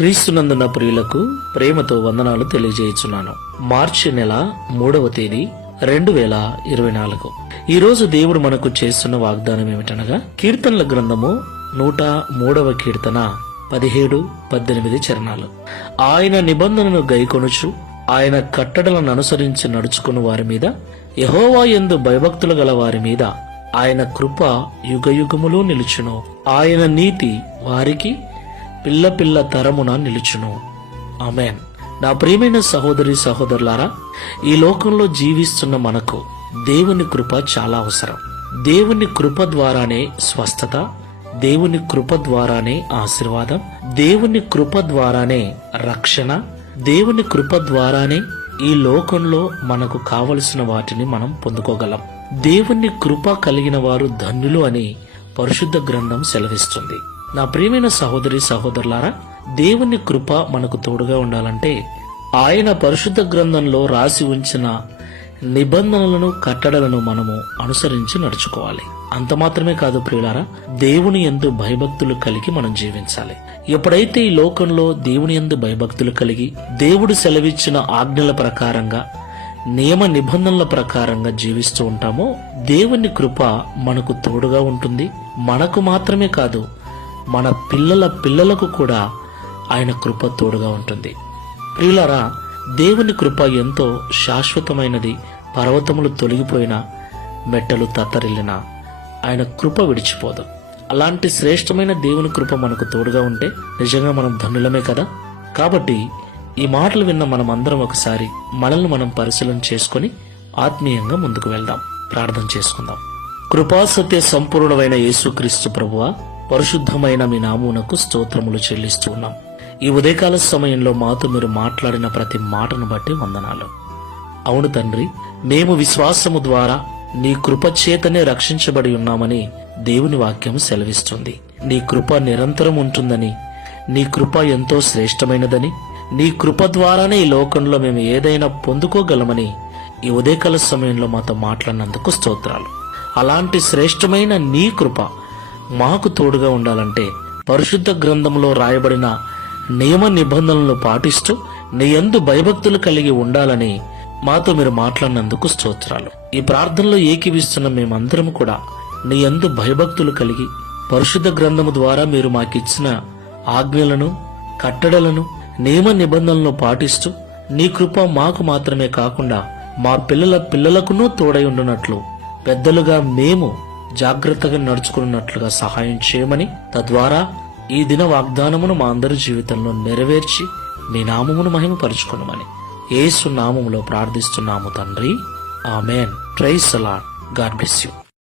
క్రీస్తునందున ప్రియులకు ప్రేమతో వందనాలు తెలియజేయుచున్నాను. మార్చి నెల మూడవ తేదీ రెండు వేల ఇరవై నాలుగు. ఈరోజు దేవుడు మనకు చేస్తున్న వాగ్దానం ఏమిటనగా కీర్తనల గ్రంథము నూట మూడవ కీర్తన పదిహేడు పద్దెనిమిది చరణాలు. ఆయన నిబంధనను గైకొనుచు ఆయన కట్టడలను అనుసరించి నడుచుకుని వారి మీద యహోవా యందు భయభక్తులు గల వారి మీద ఆయన కృప యుగయుగములు నిలుచును. ఆయన నీతి వారికి పిల్ల పిల్ల తరమున నిలుచును. ఆమెన్. నా ప్రియమైన సహోదరి సహోదరులారా ఈ లోకంలో జీవిస్తున్న మనకు దేవుని కృప చాలా అవసరం. దేవుని కృప ద్వారానే స్వస్థత దేవుని కృప ద్వారానే ఆశీర్వాదం దేవుని కృప ద్వారానే రక్షణ దేవుని కృప ద్వారానే ఈ లోకంలో మనకు కావలసిన వాటిని మనం పొందుకోగలం. దేవుని కృప కలిగిన వారు ధన్యులు అని పరిశుద్ధ గ్రంథం సెలవిస్తుంది. నా ప్రియమైన సహోదరి సహోదరులారా దేవుని కృప మనకు తోడుగా ఉండాలంటే ఆయన పరిశుద్ధ గ్రంథంలో రాసి ఉంచిన నిబంధనలను కట్టడలను మనము అనుసరించి నడుచుకోవాలి. అంత మాత్రమే కాదు ప్రియులారా దేవుని ఎందు భయభక్తులు కలిగి మనం జీవించాలి. ఎప్పుడైతే ఈ లోకంలో దేవుని ఎందు భయభక్తులు కలిగి దేవుడు సెలవిచ్చిన ఆజ్ఞల ప్రకారంగా నియమ నిబంధనల ప్రకారంగా జీవిస్తూ ఉంటామో దేవుని కృప మనకు తోడుగా ఉంటుంది. మనకు మాత్రమే కాదు మన పిల్లల పిల్లలకు కూడా ఆయన కృప తోడుగా ఉంటుంది. ప్రియులారా దేవుని కృప ఎంతో శాశ్వతమైనది పర్వతములు తొలగిపోయిన మెట్టలు తత్తరిల్లిన ఆయన కృప విడిచిపోదు. అలాంటి శ్రేష్టమైన దేవుని కృప మనకు తోడుగా ఉంటే నిజంగా మనం ధనులమే కదా? కాబట్టి ఈ మాటలు విన్న మనం అందరం ఒకసారి మనల్ని మనం పరిశీలన చేసుకొని ఆత్మీయంగా ముందుకు వెళ్దాం. ప్రార్థన చేసుకుందాం. కృపాసత్య సంపూర్ణమైన యేసుక్రీస్తు ప్రభువ పరిశుద్ధమైన మీ నామునకు స్తోత్రములు చెల్లిస్తూ ఉన్నాం. ఈ ఉదయకాల సమయంలో మాతో మీరు మాట్లాడిన ప్రతి మాటను బట్టి వందనాలు. అవును తండ్రి మేము విశ్వాసము ద్వారా నీ కృప చేతనే రక్షించబడి ఉన్నామని దేవుని వాక్యం సెలవిస్తుంది. నీ కృప నిరంతరం ఉంటుందని నీ కృప ఎంతో శ్రేష్టమైనదని నీ కృప ద్వారానే ఈ లోకంలో మేము ఏదైనా పొందుకోగలమని ఈ ఉదయకాల సమయంలో మాతో మాట్లాడినందుకు స్తోత్రాలు. అలాంటి శ్రేష్టమైన నీ కృప మాకు తోడుగా ఉండాలంటే పరిశుద్ధ గ్రంథంలో రాయబడిన నియమ నిబంధనలను పాటిస్తూ నీ యందు భయభక్తులు కలిగి ఉండాలని మాతో మీరు మాట్లాడినందుకు స్తోత్రాలు. ఈ ప్రార్థనలో ఏకీవిస్తున్న మేమందరం కూడా నీ యందు భయభక్తులు కలిగి పరిశుద్ధ గ్రంథము ద్వారా మీరు మాకిచ్చిన ఆజ్ఞలను కట్టడలను నియమ నిబంధనలను పాటిస్తూ నీ కృప మాకు మాత్రమే కాకుండా మా పిల్లల పిల్లలకునూ తోడై ఉండునట్లు పెద్దలుగా మేము జాగ్రత్తగా నడుచుకున్నట్లుగా సహాయం చేయమని తద్వారా ఈ దిన వాగ్దానమును మా అందరి జీవితంలో నెరవేర్చి మీ నామమును మహిమపరుచుకున్నామని ఏసు నామములో ప్రార్థిస్తున్నాము తండ్రి. Amen. Praise the lord God bless you.